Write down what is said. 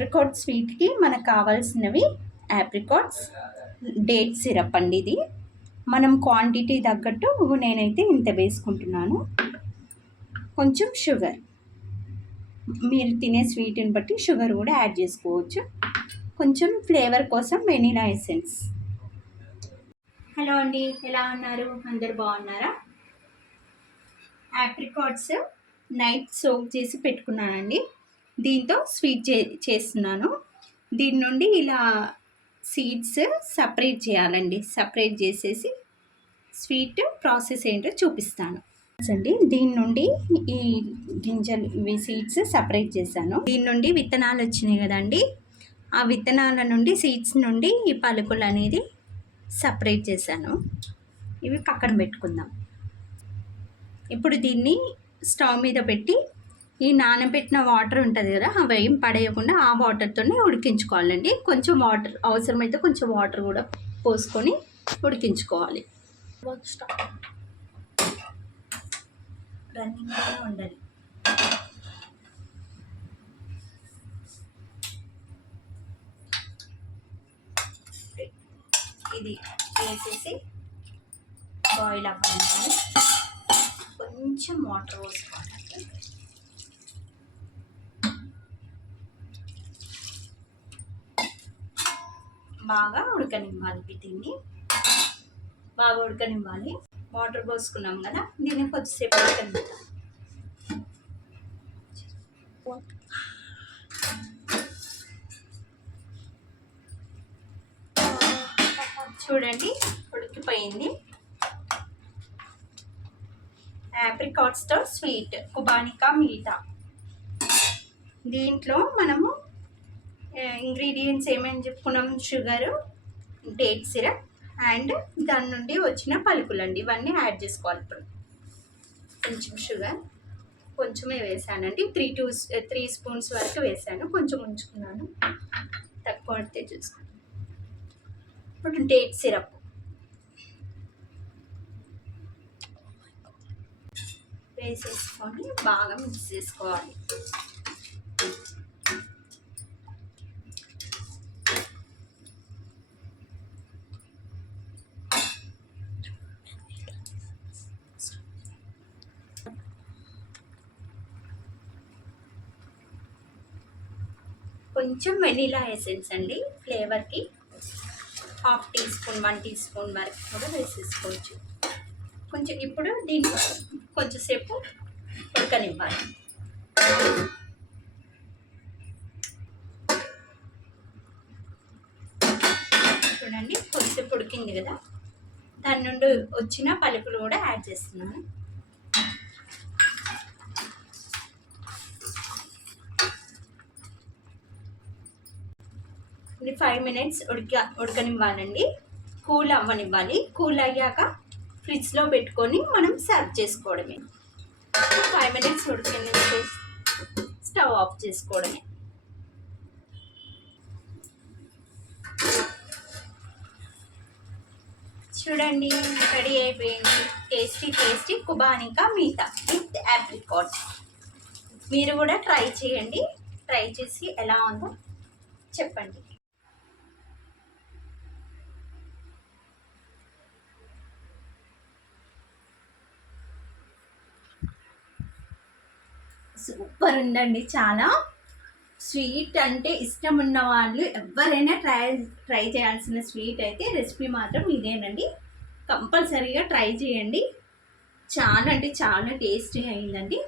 Apricot స్వీట్కి మనకు కావాల్సినవి apricots, date syrup అండి. ఇది మనం క్వాంటిటీ తగ్గట్టు నేనైతే ఇంత వేసుకుంటున్నాను. కొంచెం షుగర్, మీరు తినే స్వీట్ని బట్టి షుగర్ కూడా యాడ్ చేసుకోవచ్చు. కొంచెం ఫ్లేవర్ కోసం వెనిలా ఎసెన్స్. హలో అండి, ఎలా ఉన్నారు? అందరు బాగున్నారా? ఆప్రికాట్స్ నైట్ సోక్ చేసి పెట్టుకున్నానండి. దీంతో స్వీట్ చేస్తున్నాను. దీని నుండి ఇలా సీడ్స్ సపరేట్ చేయాలండి. సపరేట్ చేసేసి స్వీట్ ప్రాసెస్ ఏంటో చూపిస్తాను అండి. దీని నుండి ఈ గింజలు, ఇవి సీడ్స్ సపరేట్ చేశాను. దీని నుండి విత్తనాలు వచ్చినాయి కదండి, ఆ విత్తనాల నుండి సీడ్స్ నుండి ఈ పలుకులు అనేది సపరేట్ చేశాను. ఇవి పక్కన పెట్టుకుందాం. ఇప్పుడు దీన్ని స్టవ్ మీద పెట్టి ఈ నానబెట్టిన వాటర్ ఉంటుంది కదా, అవి ఏం పడేయకుండా ఆ వాటర్తోనే ఉడికించుకోవాలండి. కొంచెం వాటర్ అవసరమైతే కొంచెం వాటర్ కూడా పోసుకొని ఉడికించుకోవాలి. రన్నింగ్గానే ఉండాలి. ఇది వేసేసి బాయిల్ అవ్వాలి. కొంచెం వాటర్ పోసుకోవాలి. బాగా ఉడకనివ్వాలి. దీన్ని బాగా ఉడకనివ్వాలి. వాటర్ పోసుకున్నాం కదా, దీన్ని కొద్దిసేపు ఉడకనివ్వాలి. చూడండి, ఉడికిపోయింది. ఆప్రికాట్స్తో స్వీట్ కుబానికా మీఠా. దీంట్లో మనము ఇంగ్రీడియంట్స్ ఏమేమి చెప్పుకున్నాం? షుగరు, డేట్ సిరప్ అండ్ దాని నుండి వచ్చిన పలుకులండి. ఇవన్నీ యాడ్ చేసుకోవాలి. ఇప్పుడు కొంచెం షుగర్ కొంచెమే వేసానండి. 3 స్పూన్స్ వరకు వేసాను. కొంచెం ఉంచుకున్నాను, తక్కువ పడితే చూసుకోండి. ఇప్పుడు డేట్ సిరప్ వేసేసుకొని బాగా మిక్స్ చేసుకోవాలి. కొంచెం వెనిలా ఎసెన్స్ అండి ఫ్లేవర్కి. 1/2 టీ స్పూన్ 1 టీ స్పూన్ వరకు కూడా వేసేసుకోవచ్చు. కొంచెం ఇప్పుడు దీన్ని కొంచెంసేపు ఉడకనివ్వాలి. చూడండి, కొంచెంసేపు ఉడికింది కదా, దాని నుండి వచ్చిన పలుకులు కూడా యాడ్ చేస్తున్నాను. ఇది 5 మినిట్స్ ఉడకనివ్వాలండి. కూల్ అవ్వనివ్వాలి. కూల్ అయ్యాక ఫ్రిడ్జ్లో పెట్టుకొని మనం సర్వ్ చేసుకోవడమే. 5 మినిట్స్ ఉడికిన స్టవ్ ఆఫ్ చేసుకోవడమే. చూడండి, రెడీ అయిపోయింది. టేస్టీ కుబానికా మీఠా విత్ ఆప్రికాట్. మీరు కూడా ట్రై చేయండి. ట్రై చేసి ఎలా ఉందో చెప్పండి. సూపర్ ఉందండి. చాలా స్వీట్ అంటే ఇష్టం ఉన్న వాళ్ళు ఎవరైనా ట్రై చేయాల్సిన స్వీట్ అయితే రెసిపీ మాత్రం ఇదేనండి. కంపల్సరీగా ట్రై చేయండి. చాలా అంటే చాలా టేస్టీ అయిందండి.